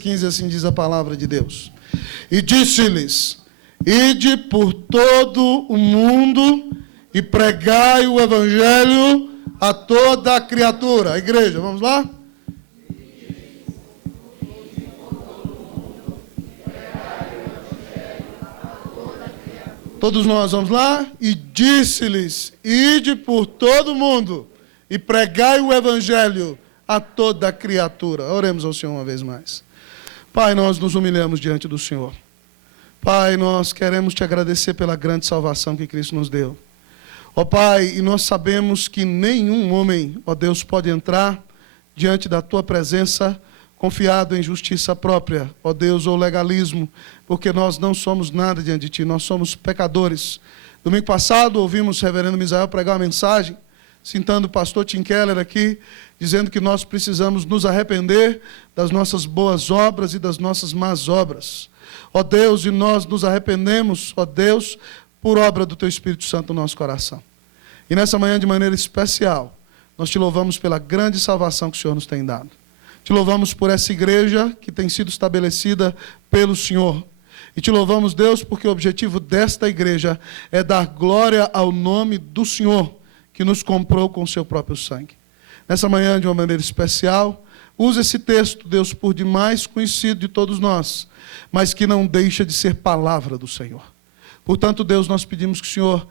16:15, assim diz a palavra de Deus. E disse-lhes: ide por todo o mundo e pregai o evangelho a toda a criatura. A igreja, vamos lá? Todos nós vamos lá? E disse-lhes: ide por todo o mundo e pregai o evangelho a toda criatura. Oremos ao Senhor uma vez mais. Pai, nós nos humilhamos diante do Senhor. Pai, nós queremos te agradecer pela grande salvação que Cristo nos deu. Ó Pai, e nós sabemos que nenhum homem, ó Deus, pode entrar diante da tua presença confiado em justiça própria, ó Deus, ou legalismo, porque nós não somos nada diante de ti, nós somos pecadores. Domingo passado ouvimos o reverendo Misael pregar uma mensagem, citando o pastor Tim Keller aqui, dizendo que nós precisamos nos arrepender das nossas boas obras e das nossas más obras. Ó Deus, e nós nos arrependemos, ó Deus, por obra do teu Espírito Santo no nosso coração. E nessa manhã, de maneira especial, nós te louvamos pela grande salvação que o Senhor nos tem dado. Te louvamos por essa igreja que tem sido estabelecida pelo Senhor. E te louvamos, Deus, porque o objetivo desta igreja é dar glória ao nome do Senhor, que nos comprou com o seu próprio sangue. Nessa manhã, de uma maneira especial, usa esse texto, Deus, por demais conhecido de todos nós, mas que não deixa de ser palavra do Senhor. Portanto, Deus, nós pedimos que o Senhor,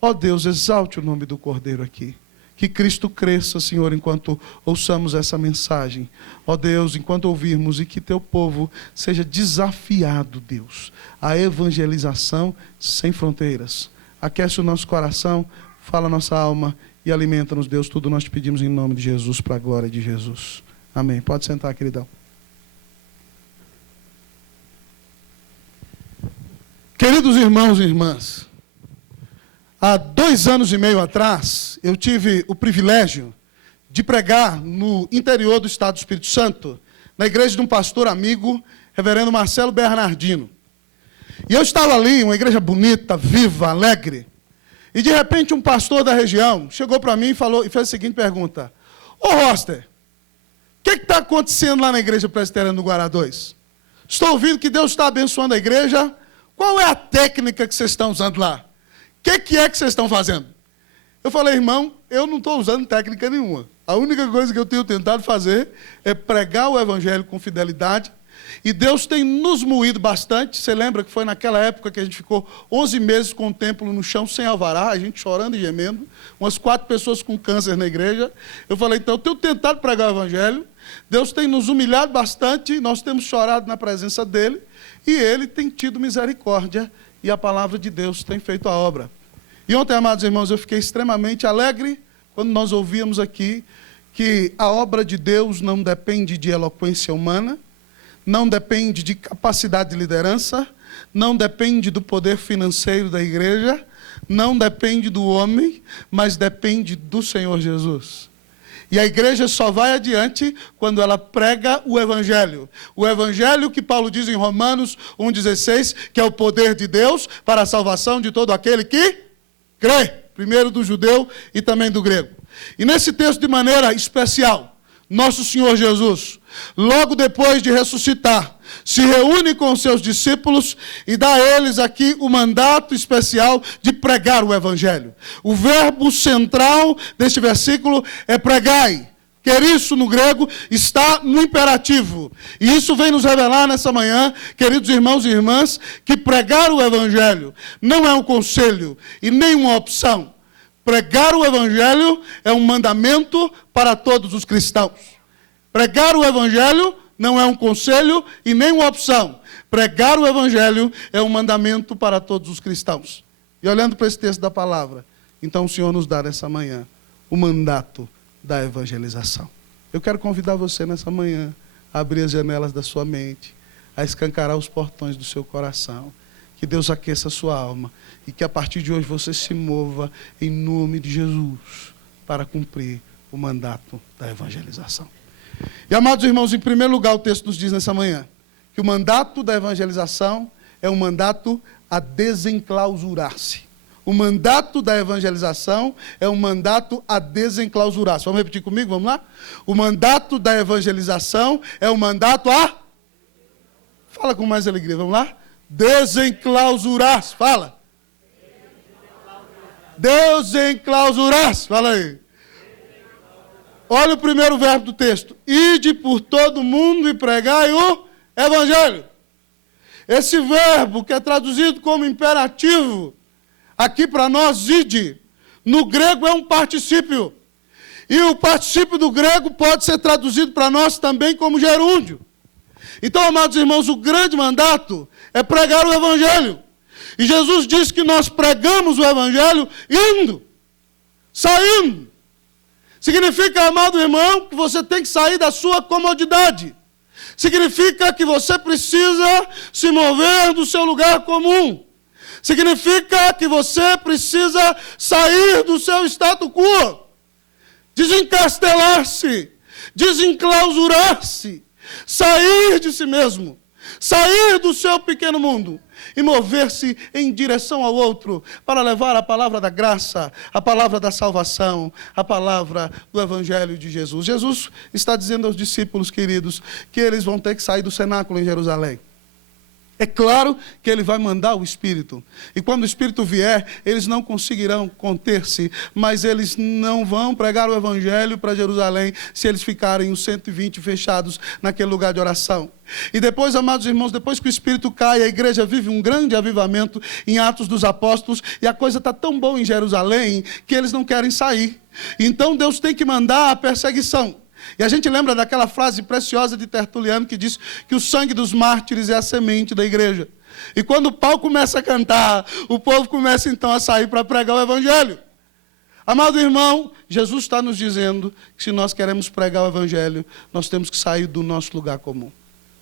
ó Deus, exalte o nome do Cordeiro aqui. Que Cristo cresça, Senhor, enquanto ouçamos essa mensagem. Ó Deus, enquanto ouvirmos, e que teu povo seja desafiado, Deus, à evangelização sem fronteiras. Aquece o nosso coração, fala a nossa alma e alimenta-nos, Deus. Tudo nós te pedimos em nome de Jesus, para a glória de Jesus. Amém. Pode sentar, queridão. Queridos irmãos e irmãs, há 2 anos e meio atrás, eu tive o privilégio de pregar no interior do estado do Espírito Santo, na igreja de um pastor amigo, reverendo Marcelo Bernardino. E eu estava ali, uma igreja bonita, viva, alegre, e de repente um pastor da região chegou para mim e fez a seguinte pergunta: ô Roster, o que está acontecendo lá na igreja presbiteriana do Guará 2? Estou ouvindo que Deus está abençoando a igreja. Qual é a técnica que vocês estão usando lá? O que é que vocês estão fazendo? Eu falei: irmão, eu não estou usando técnica nenhuma. A única coisa que eu tenho tentado fazer é pregar o evangelho com fidelidade. E Deus tem nos moído bastante. Você lembra que foi naquela época que a gente ficou 11 meses com o templo no chão, sem alvará, a gente chorando e gemendo, umas 4 pessoas com câncer na igreja. Eu falei: então, eu tenho tentado pregar o evangelho. Deus tem nos humilhado bastante, nós temos chorado na presença dele, e ele tem tido misericórdia, e a palavra de Deus tem feito a obra. E ontem, amados irmãos, eu fiquei extremamente alegre quando nós ouvíamos aqui que a obra de Deus não depende de eloquência humana, não depende de capacidade de liderança, não depende do poder financeiro da igreja, não depende do homem, mas depende do Senhor Jesus. E a igreja só vai adiante quando ela prega o evangelho. O evangelho que Paulo diz em Romanos 1,16, que é o poder de Deus para a salvação de todo aquele que crê. Primeiro do judeu e também do grego. E nesse texto, de maneira especial, nosso Senhor Jesus, logo depois de ressuscitar, se reúne com os seus discípulos e dá a eles aqui o mandato especial de pregar o evangelho. O verbo central deste versículo é pregai. Isso no grego está no imperativo. E isso vem nos revelar nessa manhã, queridos irmãos e irmãs, que pregar o evangelho não é um conselho e nem uma opção. Pregar o evangelho é um mandamento para todos os cristãos. Pregar o evangelho não é um conselho e nem uma opção. Pregar o evangelho é um mandamento para todos os cristãos. E olhando para esse texto da palavra, então o Senhor nos dá nessa manhã o mandato da evangelização. Eu quero convidar você nessa manhã a abrir as janelas da sua mente, a escancarar os portões do seu coração. Que Deus aqueça a sua alma e que a partir de hoje você se mova em nome de Jesus para cumprir o mandato da evangelização. E, amados irmãos, em primeiro lugar, o texto nos diz nessa manhã que o mandato da evangelização é um mandato a desenclausurar-se. O mandato da evangelização é um mandato a desenclausurar-se. Vamos repetir comigo? Vamos lá? O mandato da evangelização é um mandato a Fala com mais alegria, vamos lá? Desenclausurar-se, fala. Desenclausurar-se, fala aí. Olha o primeiro verbo do texto. Ide por todo mundo e pregai o evangelho. Esse verbo que é traduzido como imperativo, aqui para nós, ide, no grego é um particípio. E o particípio do grego pode ser traduzido para nós também como gerúndio. Então, amados irmãos, o grande mandato é pregar o evangelho. E Jesus disse que nós pregamos o evangelho indo, saindo. Significa, amado irmão, que você tem que sair da sua comodidade. Significa que você precisa se mover do seu lugar comum. Significa que você precisa sair do seu status quo. Desencastelar-se, desenclausurar-se, sair de si mesmo, sair do seu pequeno mundo e mover-se em direção ao outro para levar a palavra da graça, a palavra da salvação, a palavra do evangelho de Jesus. Jesus está dizendo aos discípulos queridos que eles vão ter que sair do cenáculo em Jerusalém. É claro que ele vai mandar o Espírito. E quando o Espírito vier, eles não conseguirão conter-se, mas eles não vão pregar o Evangelho para Jerusalém se eles ficarem os 120 fechados naquele lugar de oração. E depois, amados irmãos, depois que o Espírito cai, a igreja vive um grande avivamento em Atos dos Apóstolos, e a coisa está tão boa em Jerusalém que eles não querem sair. Então Deus tem que mandar a perseguição. E a gente lembra daquela frase preciosa de Tertuliano que diz que o sangue dos mártires é a semente da igreja. E quando o pau começa a cantar, o povo começa então a sair para pregar o evangelho. Amado irmão, Jesus está nos dizendo que se nós queremos pregar o evangelho, nós temos que sair do nosso lugar comum.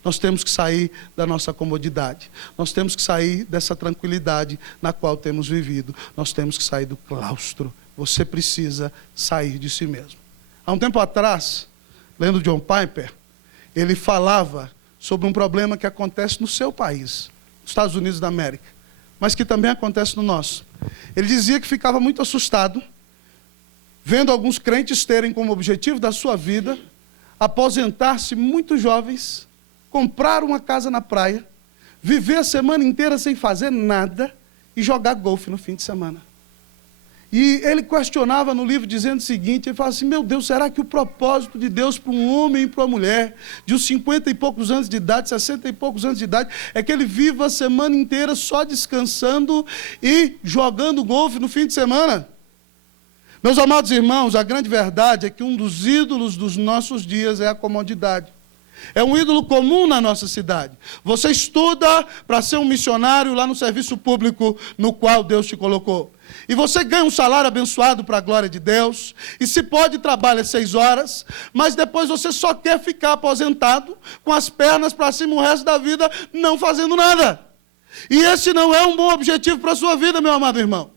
Nós temos que sair da nossa comodidade. Nós temos que sair dessa tranquilidade na qual temos vivido. Nós temos que sair do claustro. Você precisa sair de si mesmo. Há um tempo atrás, lendo John Piper, ele falava sobre um problema que acontece no seu país, nos Estados Unidos da América, mas que também acontece no nosso. Ele dizia que ficava muito assustado, vendo alguns crentes terem como objetivo da sua vida aposentar-se muito jovens, comprar uma casa na praia, viver a semana inteira sem fazer nada e jogar golfe no fim de semana. E ele questionava no livro dizendo o seguinte, ele falava assim, meu Deus, será que o propósito de Deus para um homem e para uma mulher, de uns 50 e poucos anos de idade, 60 e poucos anos de idade, é que ele viva a semana inteira só descansando e jogando golfe no fim de semana? Meus amados irmãos, a grande verdade é que um dos ídolos dos nossos dias é a comodidade. É um ídolo comum na nossa cidade. Você estuda para ser um missionário lá no serviço público no qual Deus te colocou. E você ganha um salário abençoado para a glória de Deus. E se pode, trabalha 6 horas. Mas depois você só quer ficar aposentado, com as pernas para cima o resto da vida, não fazendo nada. E esse não é um bom objetivo para a sua vida, meu amado irmão.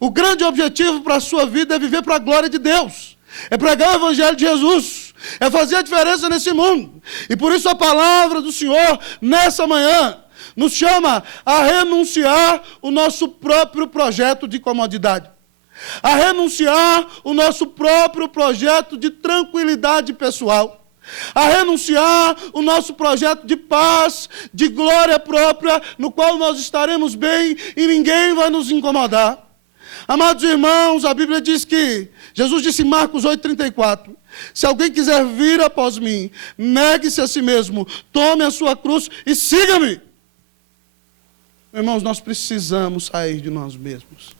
O grande objetivo para a sua vida é viver para a glória de Deus. É pregar o evangelho de Jesus. É fazer a diferença nesse mundo. E por isso a palavra do Senhor, nessa manhã, nos chama a renunciar o nosso próprio projeto de comodidade. A renunciar o nosso próprio projeto de tranquilidade pessoal. A renunciar o nosso projeto de paz, de glória própria, no qual nós estaremos bem e ninguém vai nos incomodar. Amados irmãos, a Bíblia diz que, Jesus disse em Marcos 8,34, se alguém quiser vir após mim, negue-se a si mesmo, tome a sua cruz e siga-me. Irmãos, nós precisamos sair de nós mesmos.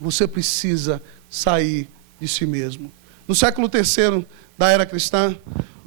Você precisa sair de si mesmo. No século III da era cristã,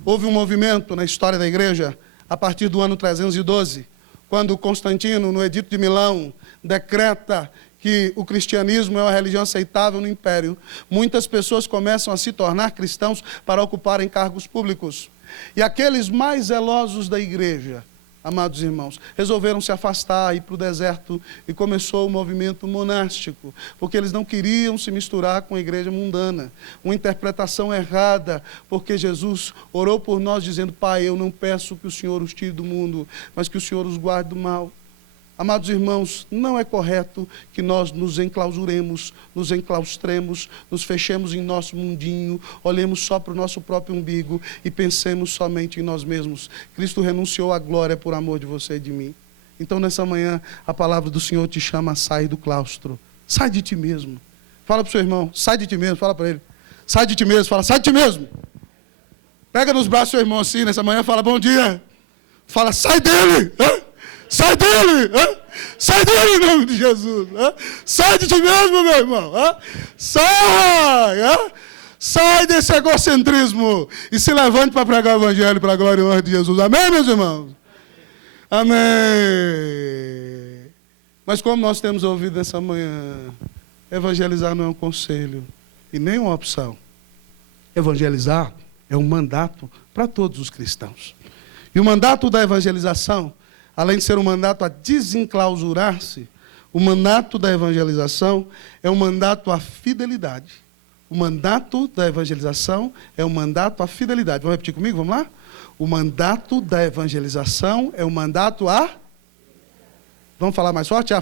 houve um movimento na história da igreja, a partir do ano 312, quando Constantino, no Edito de Milão, decreta que o cristianismo é uma religião aceitável no império. Muitas pessoas começam a se tornar cristãos para ocuparem cargos públicos. E aqueles mais zelosos da igreja, amados irmãos, resolveram se afastar, ir para o deserto, e começou o movimento monástico, porque eles não queriam se misturar com a igreja mundana. Uma interpretação errada, porque Jesus orou por nós dizendo, Pai, eu não peço que o Senhor os tire do mundo, mas que o Senhor os guarde do mal. Amados irmãos, não é correto que nós nos enclausuremos, nos enclaustremos, nos fechemos em nosso mundinho, olhemos só para o nosso próprio umbigo e pensemos somente em nós mesmos. Cristo renunciou à glória por amor de você e de mim. Então, nessa manhã, a palavra do Senhor te chama a sair do claustro. Sai de ti mesmo. Fala para o seu irmão, sai de ti mesmo, fala para ele. Sai de ti mesmo, fala, sai de ti mesmo. Pega nos braços do seu irmão assim, nessa manhã, fala, bom dia. Fala, sai dele. Sai dele! Sai dele em nome de Jesus! Sai de ti mesmo, meu irmão! Sai! Sai desse egocentrismo e se levante para pregar o evangelho para a glória e honra de Jesus. Amém, meus irmãos? Amém! Mas como nós temos ouvido nessa manhã, evangelizar não é um conselho e nem uma opção. Evangelizar é um mandato para todos os cristãos. E o mandato da evangelização, além de ser um mandato a desenclausurar-se, o mandato da evangelização é um mandato à fidelidade. O mandato da evangelização é um mandato à fidelidade. Vamos repetir comigo? Vamos lá? O mandato da evangelização é um mandato à... Vamos falar mais forte? A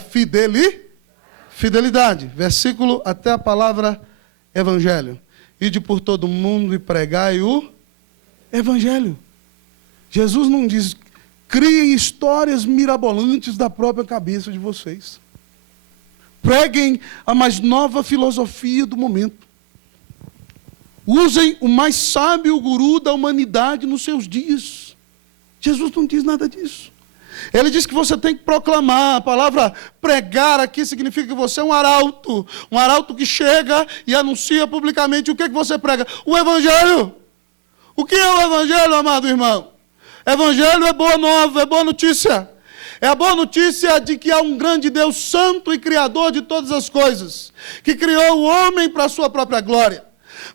fidelidade. Versículo até a palavra evangelho. Ide por todo o mundo e pregai o evangelho. Jesus não diz... Criem histórias mirabolantes da própria cabeça de vocês. Preguem a mais nova filosofia do momento. Usem o mais sábio guru da humanidade nos seus dias. Jesus não diz nada disso. Ele diz que você tem que proclamar. A palavra pregar aqui significa que você é um arauto que chega e anuncia publicamente o que você prega. O evangelho. O que é o evangelho, amado irmão? Evangelho é boa nova, é boa notícia. É a boa notícia de que há um grande Deus santo e criador de todas as coisas, que criou o homem para a sua própria glória.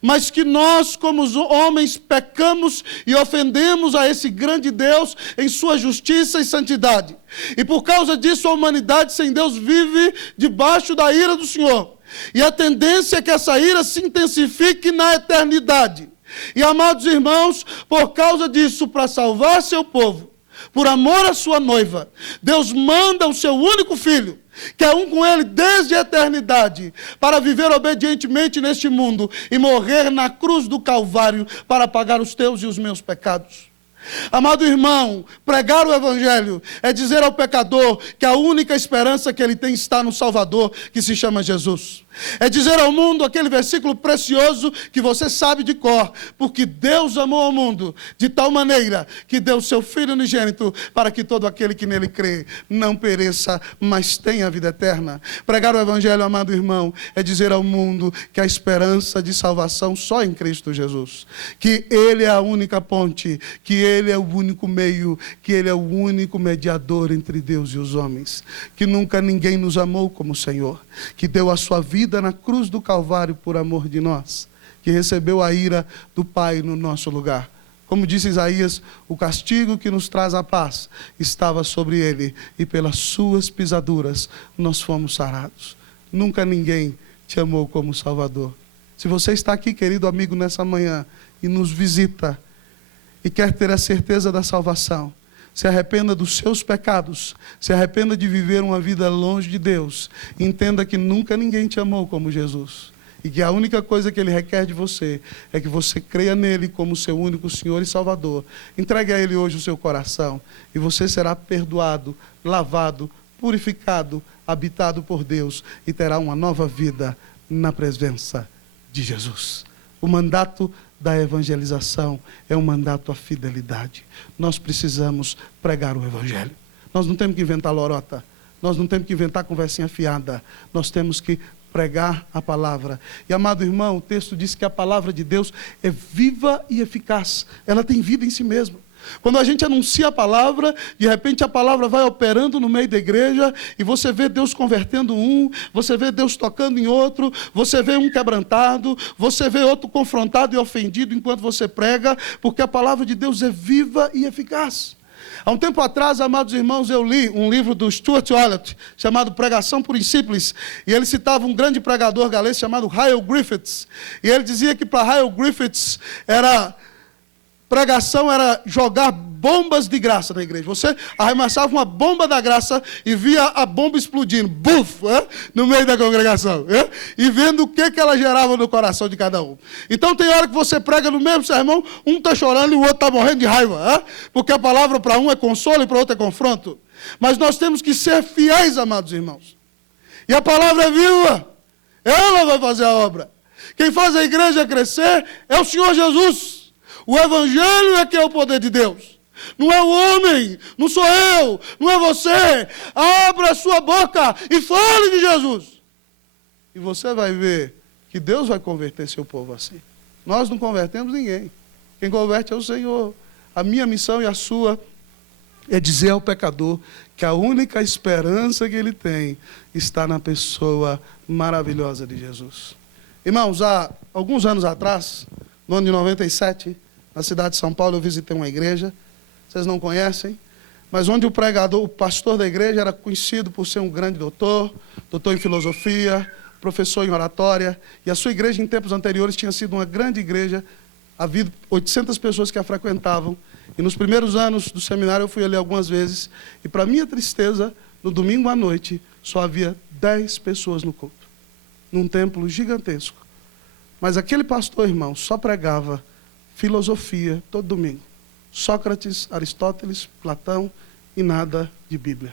Mas que nós, como os homens, pecamos e ofendemos a esse grande Deus em sua justiça e santidade. E por causa disso, a humanidade sem Deus vive debaixo da ira do Senhor. E a tendência é que essa ira se intensifique na eternidade. E, amados irmãos, por causa disso, para salvar seu povo, por amor à sua noiva, Deus manda o seu único filho, que é um com ele desde a eternidade, para viver obedientemente neste mundo e morrer na cruz do Calvário para pagar os teus e os meus pecados. Amado irmão, pregar o evangelho é dizer ao pecador que a única esperança que ele tem está no Salvador, que se chama Jesus. É dizer ao mundo aquele versículo precioso que você sabe de cor, porque Deus amou ao mundo de tal maneira que deu o seu Filho unigênito para que todo aquele que nele crê não pereça, mas tenha a vida eterna. Pregar o evangelho, amado irmão, é dizer ao mundo que a esperança de salvação só em Cristo Jesus, que Ele é a única ponte, que Ele é o único meio, que Ele é o único mediador entre Deus e os homens, que nunca ninguém nos amou como o Senhor, que deu a sua vida na cruz do Calvário por amor de nós, que recebeu a ira do Pai no nosso lugar. Como disse Isaías, o castigo que nos traz a paz estava sobre ele, e pelas suas pisaduras nós fomos sarados. Nunca ninguém te amou como Salvador. Se você está aqui, querido amigo, nessa manhã e nos visita e quer ter a certeza da salvação, se arrependa dos seus pecados, se arrependa de viver uma vida longe de Deus, entenda que nunca ninguém te amou como Jesus, e que a única coisa que Ele requer de você é que você creia nele como seu único Senhor e Salvador. Entregue a Ele hoje o seu coração, e você será perdoado, lavado, purificado, habitado por Deus, e terá uma nova vida na presença de Jesus. O mandato da evangelização é um mandato à fidelidade. Nós precisamos pregar o evangelho. Nós não temos que inventar lorota. Nós não temos que inventar conversinha fiada. Nós temos que pregar a palavra. E, amado irmão, o texto diz que a palavra de Deus é viva e eficaz. Ela tem vida em si mesma. Quando a gente anuncia a palavra, de repente a palavra vai operando no meio da igreja, e você vê Deus convertendo um, você vê Deus tocando em outro, você vê um quebrantado, você vê outro confrontado e ofendido enquanto você prega, porque a palavra de Deus é viva e eficaz. Há um tempo atrás, amados irmãos, eu li um livro do Stuart Ollett, chamado Pregação Pura e Simples, e ele citava um grande pregador galês chamado Hyle Griffiths, e ele dizia que para Hyle Griffiths era pregação era jogar bombas de graça na igreja. Você arremessava uma bomba da graça e via a bomba explodindo, buf, no meio da congregação. E vendo o que ela gerava no coração de cada um. Então tem hora que você prega no mesmo sermão, um está chorando e o outro está morrendo de raiva. Porque a palavra para um é consolo e para o outro é confronto. Mas nós temos que ser fiéis, amados irmãos. E a palavra é viva. Ela vai fazer a obra. Quem faz a igreja crescer é o Senhor Jesus. O Evangelho é que é o poder de Deus. Não é o homem, não sou eu, não é você. Abra a sua boca e fale de Jesus. E você vai ver que Deus vai converter seu povo assim. Nós não convertemos ninguém. Quem converte é o Senhor. A minha missão e a sua é dizer ao pecador que a única esperança que ele tem está na pessoa maravilhosa de Jesus. Irmãos, há alguns anos atrás, no ano de 97, na cidade de São Paulo, eu visitei uma igreja. Vocês não conhecem, mas onde o pregador, o pastor da igreja era conhecido por ser um grande doutor em filosofia, professor em oratória, e a sua igreja em tempos anteriores tinha sido uma grande igreja, havia 800 pessoas que a frequentavam, e nos primeiros anos do seminário eu fui ali algumas vezes, e para minha tristeza, no domingo à noite, só havia 10 pessoas no culto, num templo gigantesco. Mas aquele pastor, irmão, só pregava filosofia todo domingo. Sócrates, Aristóteles, Platão e nada de Bíblia.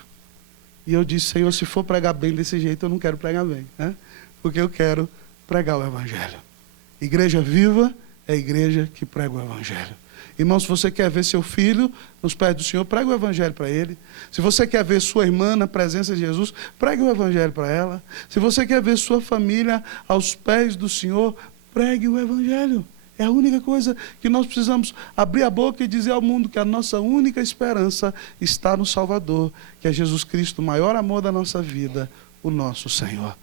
E eu disse, Senhor, se for pregar bem desse jeito, eu não quero pregar bem, porque eu quero pregar o Evangelho. Igreja viva é a igreja que prega o Evangelho. Irmão, se você quer ver seu filho nos pés do Senhor, pregue o Evangelho para ele. Se você quer ver sua irmã na presença de Jesus, pregue o Evangelho para ela. Se você quer ver sua família aos pés do Senhor, pregue o Evangelho. É a única coisa que nós precisamos abrir a boca e dizer ao mundo que a nossa única esperança está no Salvador, que é Jesus Cristo, o maior amor da nossa vida, o nosso Senhor.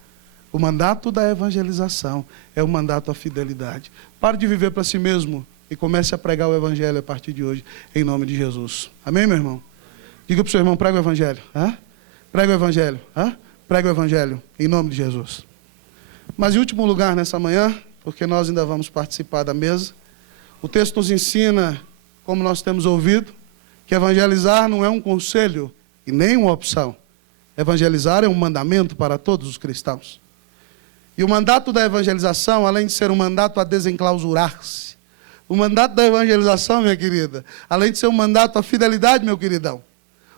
O mandato da evangelização é o mandato à fidelidade. Pare de viver para si mesmo e comece a pregar o Evangelho a partir de hoje, em nome de Jesus. Amém, meu irmão? Diga para o seu irmão, prega o Evangelho. Prega o Evangelho. Prega o Evangelho, em nome de Jesus. Mas em último lugar, nessa manhã, porque nós ainda vamos participar da mesa, o texto nos ensina, como nós temos ouvido, que evangelizar não é um conselho e nem uma opção. Evangelizar é um mandamento para todos os cristãos. E o mandato da evangelização, além de ser um mandato a desenclausurar-se, o mandato da evangelização, minha querida, além de ser um mandato à fidelidade, meu queridão,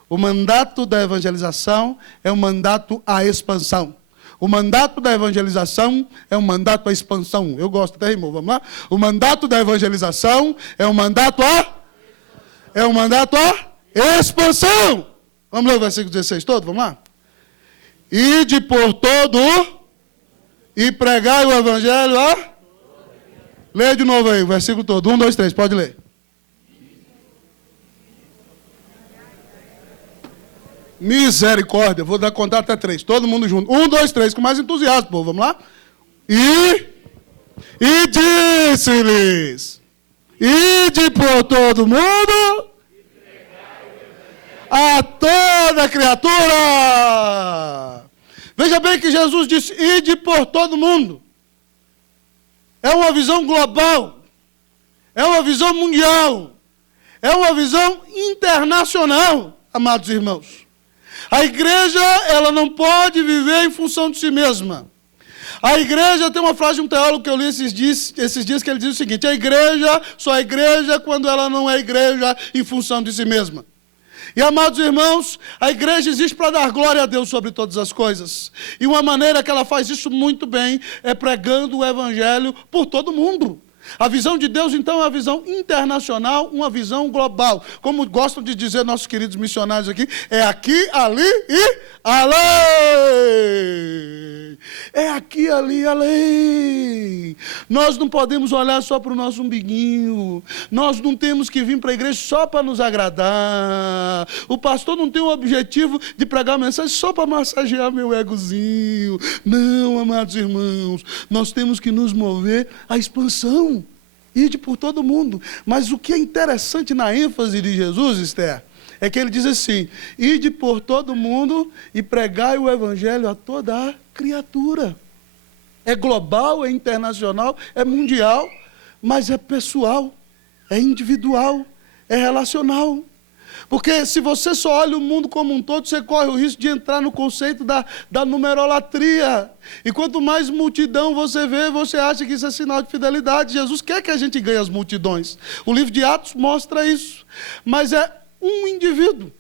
o mandato da evangelização é um mandato à expansão. O mandato da evangelização é um mandato à expansão. Eu gosto, até rimou, vamos lá? O mandato da evangelização é um mandato à expansão. Vamos ler o versículo 16 todo, vamos lá? Ide por todo e pregai o evangelho Lê de novo aí o versículo todo. 1, 2, 3, pode ler. Misericórdia, vou dar contar até 3, todo mundo junto. 1, 2, 3, com mais entusiasmo, povo, vamos lá? E disse-lhes, ide por todo mundo, a toda criatura. Veja bem que Jesus disse, ide por todo mundo. É uma visão global, é uma visão mundial, é uma visão internacional, amados irmãos. A igreja, ela não pode viver em função de si mesma. A igreja, tem uma frase de um teólogo que eu li esses dias que ele diz o seguinte, a igreja só é igreja quando ela não é igreja em função de si mesma. E, amados irmãos, a igreja existe para dar glória a Deus sobre todas as coisas. E uma maneira que ela faz isso muito bem é pregando o evangelho por todo mundo. A visão de Deus, então, é uma visão internacional, uma visão global. Como gostam de dizer nossos queridos missionários aqui, é aqui, ali e além. É aqui, ali e além. Nós não podemos olhar só para o nosso umbiguinho. Nós não temos que vir para a igreja só para nos agradar. O pastor não tem o objetivo de pregar uma mensagem só para massagear meu egozinho. Não, amados irmãos, nós temos que nos mover à expansão. Ide por todo mundo. Mas o que é interessante na ênfase de Jesus, Esther, é que ele diz assim, ide por todo mundo e pregai o evangelho a toda a criatura. É global, é internacional, é mundial, mas é pessoal. é individual, é relacional. Porque se você só olha o mundo como um todo, você corre o risco de entrar no conceito da numerolatria. E quanto mais multidão você vê, você acha que isso é sinal de fidelidade. Jesus quer que a gente ganhe as multidões. O livro de Atos mostra isso. Mas é um indivíduo.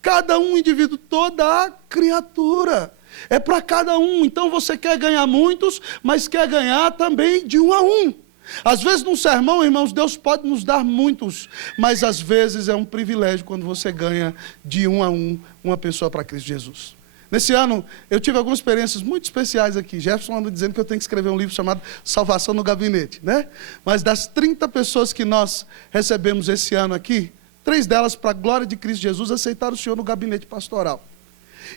Cada um indivíduo, toda a criatura. É para cada um. Então você quer ganhar muitos, mas quer ganhar também de um a um. Às vezes num sermão, irmãos, Deus pode nos dar muitos, mas às vezes é um privilégio quando você ganha de um a um uma pessoa para Cristo Jesus. Nesse ano, eu tive algumas experiências muito especiais aqui. Jefferson anda dizendo que eu tenho que escrever um livro chamado Salvação no Gabinete, né? Mas das 30 pessoas que nós recebemos esse ano aqui, 3 delas, para a glória de Cristo Jesus, aceitaram o Senhor no gabinete pastoral.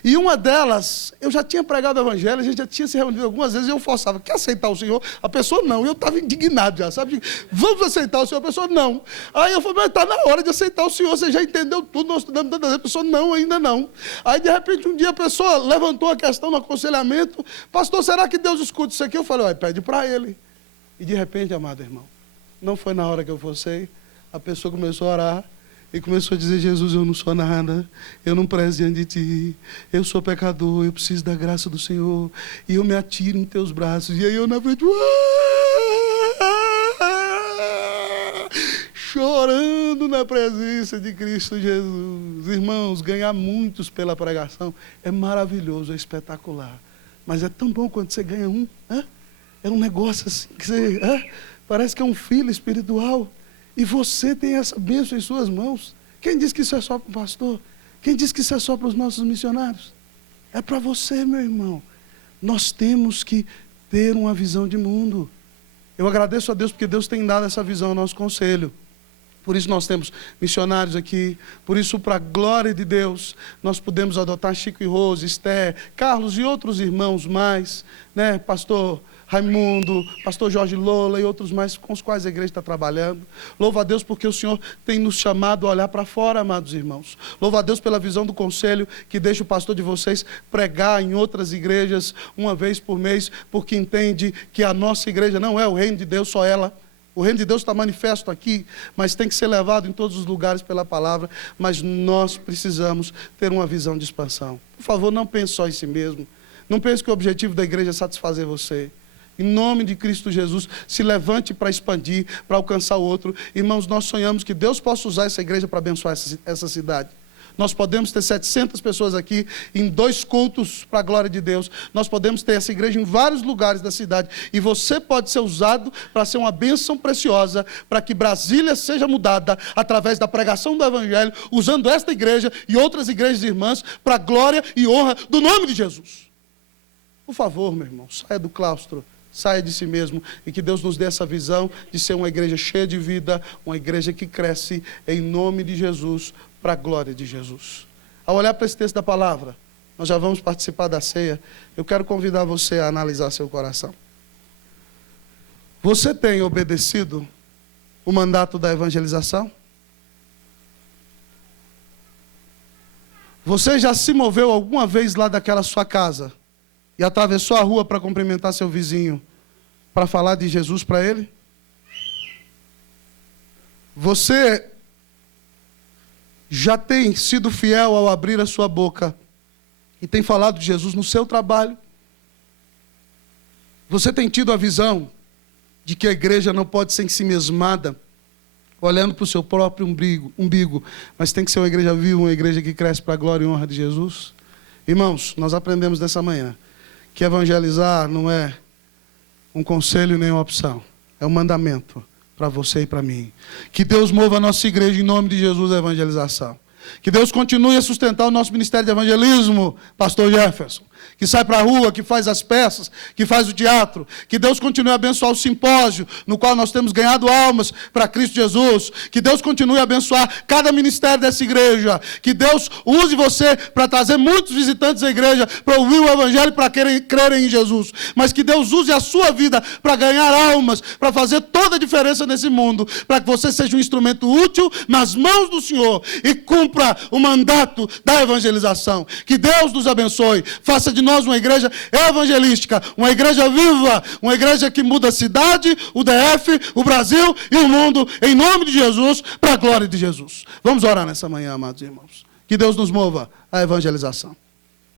E uma delas, eu já tinha pregado o evangelho, a gente já tinha se reunido algumas vezes, e eu forçava, quer aceitar o Senhor? A pessoa não, e eu estava indignado já, sabe? Vamos aceitar o Senhor? A pessoa não. Aí eu falei, mas está na hora de aceitar o Senhor, você já entendeu tudo, nós estudamos tantas vezes. A pessoa, não, ainda não. Aí de repente um dia a pessoa levantou a questão no aconselhamento, pastor, será que Deus escuta isso aqui? Eu falei, pede para Ele. E de repente, amado irmão, não foi na hora que eu forcei, a pessoa começou a orar, e começou a dizer, Jesus, eu não sou nada, eu não prezo diante de Ti, eu sou pecador, eu preciso da graça do Senhor, e eu me atiro em Teus braços. E aí eu na frente, chorando na presença de Cristo Jesus. Irmãos, ganhar muitos pela pregação é maravilhoso, é espetacular. Mas é tão bom quando você ganha um. É um negócio assim, que você, parece que é um filho espiritual. E você tem essa bênção em suas mãos. Quem diz que isso é só para o pastor? Quem diz que isso é só para os nossos missionários? É para você, meu irmão. Nós temos que ter uma visão de mundo. Eu agradeço a Deus porque Deus tem dado essa visão ao nosso conselho. Por isso nós temos missionários aqui. Por isso, para a glória de Deus, nós podemos adotar Chico e Rose, Esther, Carlos e outros irmãos mais, né? Pastor Raimundo, pastor Jorge Lola e outros mais com os quais a igreja está trabalhando. Louva a Deus porque o Senhor tem nos chamado a olhar para fora, amados irmãos. Louva a Deus pela visão do conselho que deixa o pastor de vocês pregar em outras igrejas uma vez por mês, porque entende que a nossa igreja não é o reino de Deus, só ela. O reino de Deus está manifesto aqui, mas tem que ser levado em todos os lugares pela palavra. Mas nós precisamos ter uma visão de expansão. Por favor, não pense só em si mesmo. Não pense que o objetivo da igreja é satisfazer você. Em nome de Cristo Jesus, se levante para expandir, para alcançar o outro. Irmãos, nós sonhamos que Deus possa usar essa igreja para abençoar essa cidade. Nós podemos ter 700 pessoas aqui em 2 cultos para a glória de Deus. Nós podemos ter essa igreja em vários lugares da cidade. E você pode ser usado para ser uma bênção preciosa, para que Brasília seja mudada através da pregação do Evangelho, usando esta igreja e outras igrejas irmãs para a glória e honra do nome de Jesus. Por favor, meu irmão, saia do claustro. Saia de si mesmo e que Deus nos dê essa visão de ser uma igreja cheia de vida, uma igreja que cresce em nome de Jesus, para a glória de Jesus. Ao olhar para esse texto da palavra, nós já vamos participar da ceia, eu quero convidar você a analisar seu coração. Você tem obedecido o mandato da evangelização? Você já se moveu alguma vez lá daquela sua casa e atravessou a rua para cumprimentar seu vizinho, para falar de Jesus para ele? Você já tem sido fiel ao abrir a sua boca e tem falado de Jesus no seu trabalho? Você tem tido a visão de que a igreja não pode ser ensimesmada, olhando para o seu próprio umbigo, mas tem que ser uma igreja viva, uma igreja que cresce para a glória e honra de Jesus? Irmãos, nós aprendemos nessa manhã que evangelizar não é um conselho nem uma opção, é um mandamento para você e para mim. Que Deus mova a nossa igreja em nome de Jesus a evangelização. Que Deus continue a sustentar o nosso ministério de evangelismo, pastor Jefferson, que sai para a rua, que faz as peças, que faz o teatro. Que Deus continue a abençoar o simpósio, no qual nós temos ganhado almas para Cristo Jesus. Que Deus continue a abençoar cada ministério dessa igreja. Que Deus use você para trazer muitos visitantes à igreja, para ouvir o evangelho, para crerem em Jesus. Mas que Deus use a sua vida para ganhar almas, para fazer toda a diferença nesse mundo, para que você seja um instrumento útil nas mãos do Senhor e cumpra o mandato da evangelização. Que Deus nos abençoe. Faça faça de nós uma igreja evangelística, uma igreja viva, uma igreja que muda a cidade, o DF, o Brasil e o mundo, em nome de Jesus, para a glória de Jesus. Vamos orar nessa manhã, amados irmãos. Que Deus nos mova à evangelização.